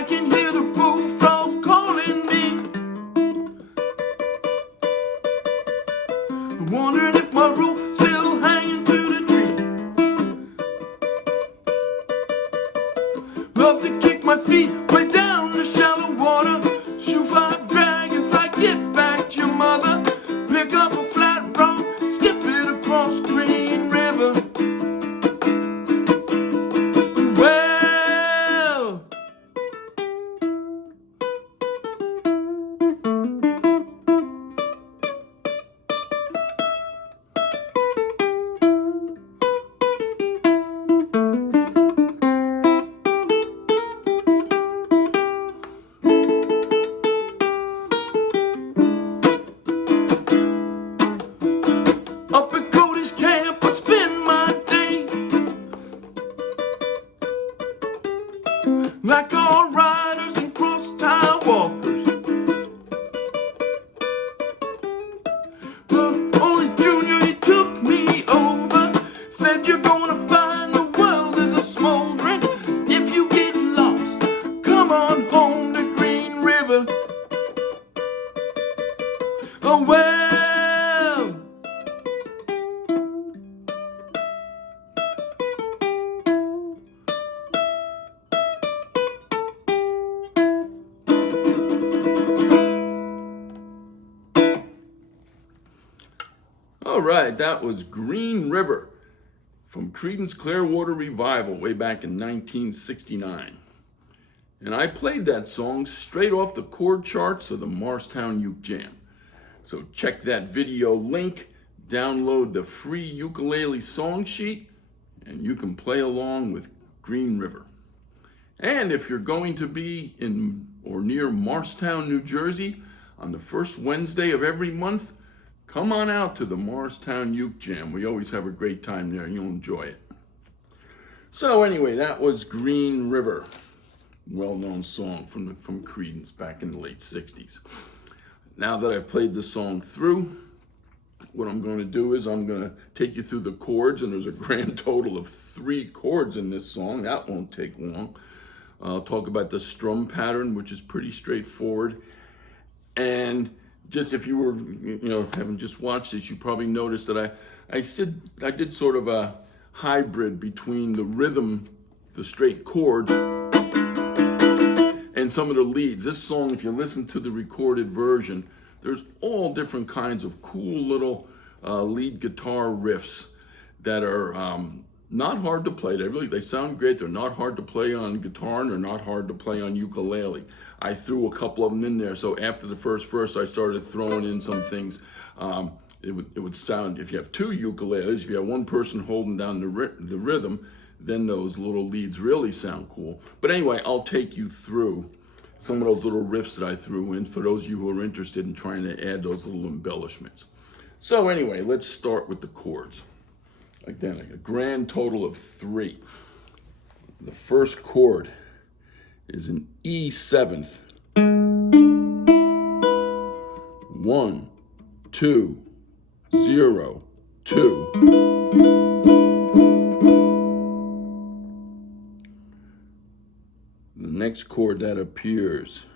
I can hear the bullfrog calling me. I'm wondering if my rope still hanging to the tree. Love to kick my feet way down the shallow water. Shoe fly, dragonfly, get back to your mother. Pick up a flat rock, skip it across Green River. Well, up at Cody's camp I spend my day, like all riders and cross-tie walkers. But only Junior, he took me over, said you're gonna find the world is a smoldering. If you get lost, come on home to Green River. Oh well, all right, that was Green River from Creedence Clearwater Revival way back in 1969. And I played that song straight off the chord charts of the Morristown Uke Jam. So check that video link, download the free ukulele song sheet, and you can play along with Green River. And if you're going to be in or near Morristown, New Jersey, on the first Wednesday of every month, come on out to the Morristown Uke Jam. We always have a great time there and you'll enjoy it. So anyway, that was Green River, well-known song from Creedence back in the late 60s. Now that I've played the song through, what I'm going to do is I'm going to take you through the chords, and there's a grand total of 3 chords in this song. That won't take long. I'll talk about the strum pattern, which is pretty straightforward. And just if you were, haven't just watched this, you probably noticed that I did sort of a hybrid between the rhythm, the straight chords, and some of the leads. This song, if you listen to the recorded version, there's all different kinds of cool little lead guitar riffs that are not hard to play. They sound great. They're not hard to play on guitar, and they're not hard to play on ukulele. I threw a couple of them in there. So after the first verse, I started throwing in some things. It would sound, if you have 2 ukuleles, if you have one person holding down the rhythm, then those little leads really sound cool. But anyway, I'll take you through some of those little riffs that I threw in for those of you who are interested in trying to add those little embellishments. So anyway, let's start with the chords. Again, a grand total of 3. The first chord is an E7th. 1, 2, 0, 2. The next chord that appears,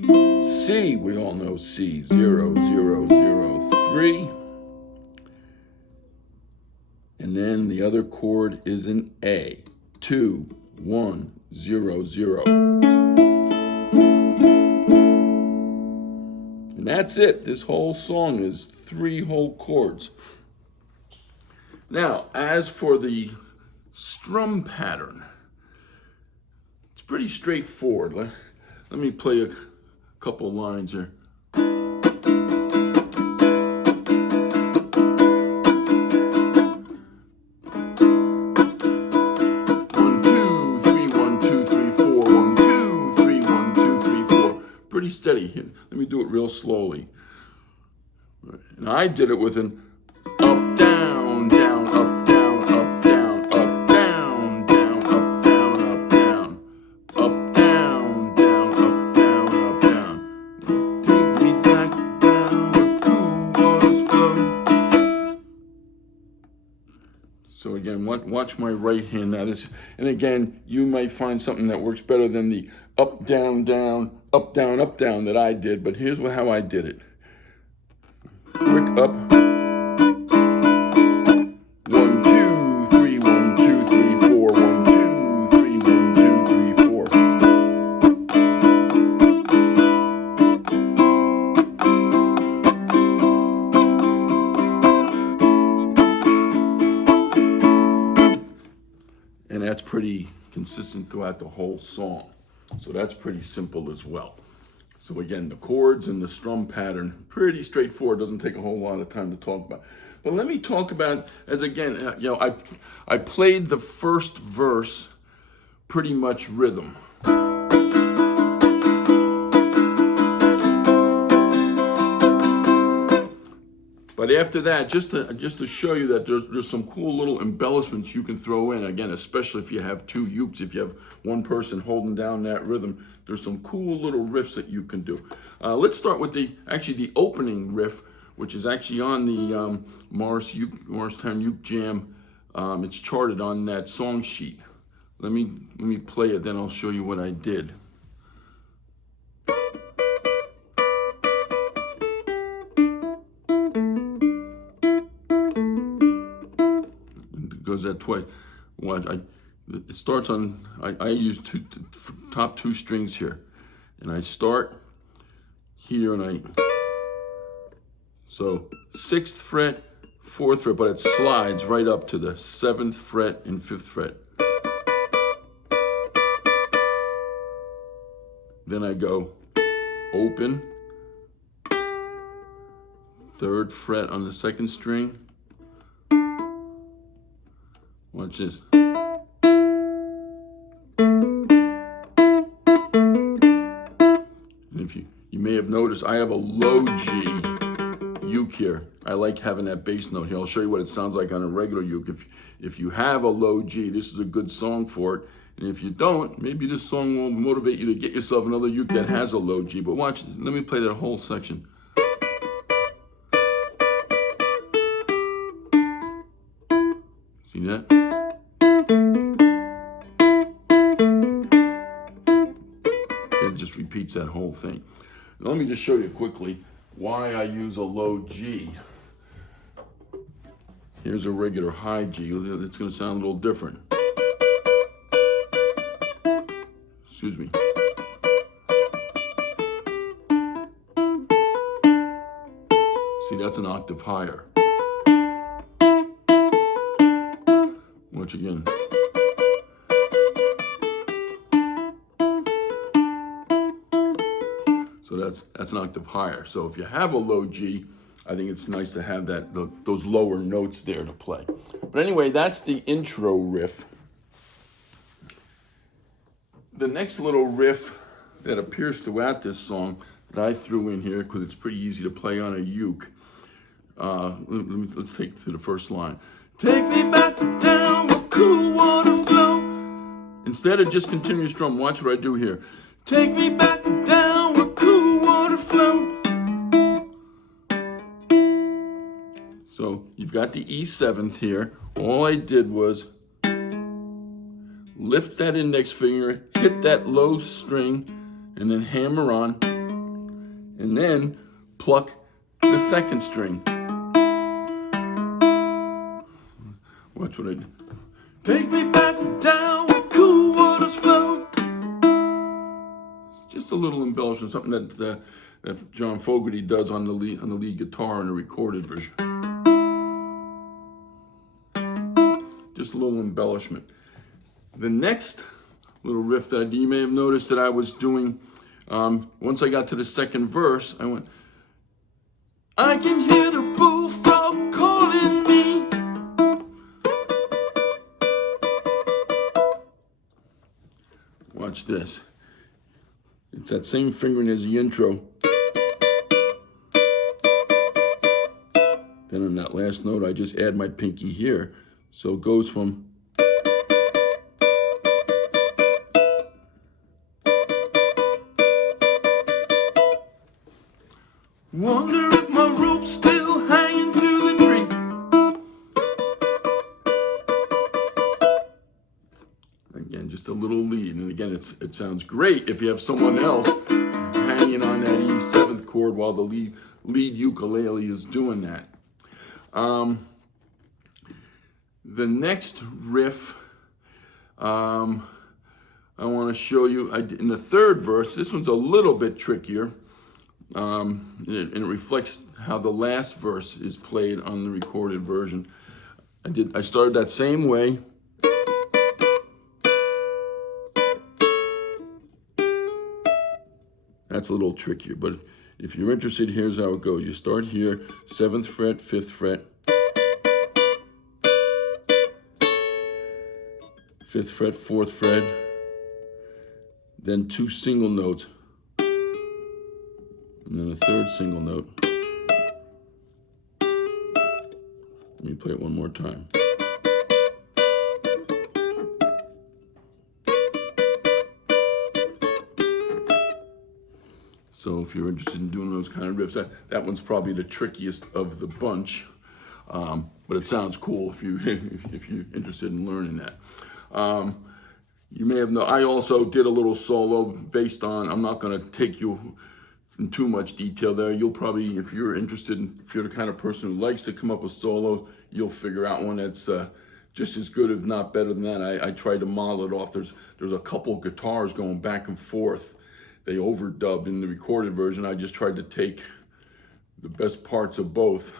C, we all know C, 0, 0, 0, 3. And then the other chord is an A, 2, 1, 0, 0. And that's it. This whole song is 3 whole chords. Now, as for the strum pattern, it's pretty straightforward. Let me play a couple lines here. 1, 2, 3, 1, 2, 3, 4. 1, 2, 3, 1, 2, 3, 4. Pretty steady. Let me do it real slowly. And I did it with an up, down, down, up, down, up, down, up, down, down, up, down, up, down, up, down, down, up, down, up, down. Take me back down where cool waters flow. So again, again, watch my right hand now. And again, you might find something that works better than the up, down, down, up, down, up, down that I did. But here's how I did it. Quick up. 1, 2, 3, 1, 2, 3, 4. 1, 2, 3, 1, 2, 3, 4. And that's pretty consistent throughout the whole song. So that's pretty simple as well. So again, the chords and the strum pattern, pretty straightforward, doesn't take a whole lot of time to talk about. But let me talk about, as again, I played the first verse pretty much rhythm. But after that, just to show you that there's some cool little embellishments you can throw in. Again, especially if you have two ukes, if you have one person holding down that rhythm, there's some cool little riffs that you can do. Let's start with the opening riff, which is actually on the Morristown Uke Jam. It's charted on that song sheet. Let me play it, then I'll show you what I did. Goes that twice. Watch, it starts on, I use top two strings here. And I start here and so 6th fret, 4th fret, but it slides right up to the 7th fret and 5th fret. Then I go open, 3rd fret on the 2nd string. Watch this. And if you may have noticed, I have a low G uke here. I like having that bass note here. I'll show you what it sounds like on a regular uke. If you have a low G, this is a good song for it. And if you don't, maybe this song will motivate you to get yourself another uke that has a low G. But watch, let me play that whole section. See that? It just repeats that whole thing. Now, let me just show you quickly why I use a low G. Here's a regular high G. It's going to sound a little different. Excuse me. See, that's an octave higher. Watch again. So that's an octave higher. So if you have a low G, I think it's nice to have those lower notes there to play. But anyway, that's the intro riff. The next little riff that appears throughout this song that I threw in here, because it's pretty easy to play on a uke. Let's take it to the first line. Take me back down where cool water flow. Instead of just continuous strum, watch what I do here. Take me back down where cool water flow. So you've got the E7th here. All I did was lift that index finger, hit that low string, and then hammer on, and then pluck the 2nd string. Watch what I do. Take me back down where cool waters flow. It's just a little embellishment, something that John Fogerty does on the lead guitar in a recorded version. Just a little embellishment. The next little riff that you may have noticed that I was doing, once I got to the 2nd verse, I went, I can hear the bullfrog calling me. Watch this. It's that same fingering as the intro. Then on that last note, I just add my pinky here. So it goes from wonder if my rope's still hanging to the tree. Again, just a little lead. And again, it sounds great if you have someone else hanging on that E7th chord while the lead ukulele is doing that. The next riff, I want to show you in the third verse. This one's a little bit trickier, and it reflects how the last verse is played on the recorded version. I started that same way. That's a little trickier, but if you're interested, here's how it goes. You start here, 7th fret, 5th fret, 5th fret, 4th fret, then 2 single notes, and then a 3rd single note. Let me play it one more time. So if you're interested in doing those kind of riffs, that one's probably the trickiest of the bunch, but it sounds cool if you're interested in learning that. You may have known, I also did a little solo based on, I'm not going to take you in too much detail there. You'll probably, if you're interested, if you're the kind of person who likes to come up with solo, you'll figure out one that's just as good, if not better than that. I tried to model it off. There's a couple guitars going back and forth. They overdubbed in the recorded version. I just tried to take the best parts of both.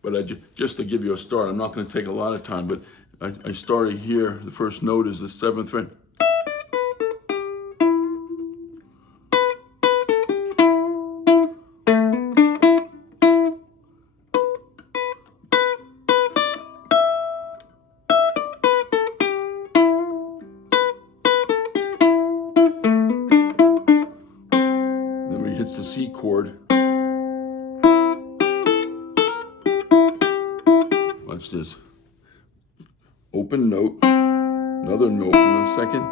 But just to give you a start, I'm not going to take a lot of time, but I started here. The first note is the 7th fret. Hits the C chord. Watch this. Open note, another note in a second.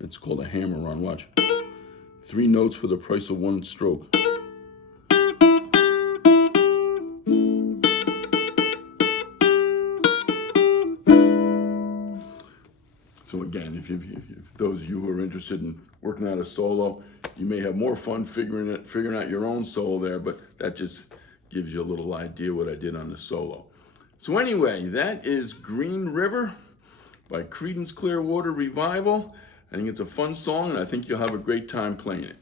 It's called a hammer-on, watch. 3 notes for the price of 1 stroke. So again, if those of you who are interested in working out a solo, you may have more fun figuring out your own solo there, but that just gives you a little idea what I did on the solo. So anyway, that is Green River by Creedence Clearwater Revival. I think it's a fun song, and I think you'll have a great time playing it.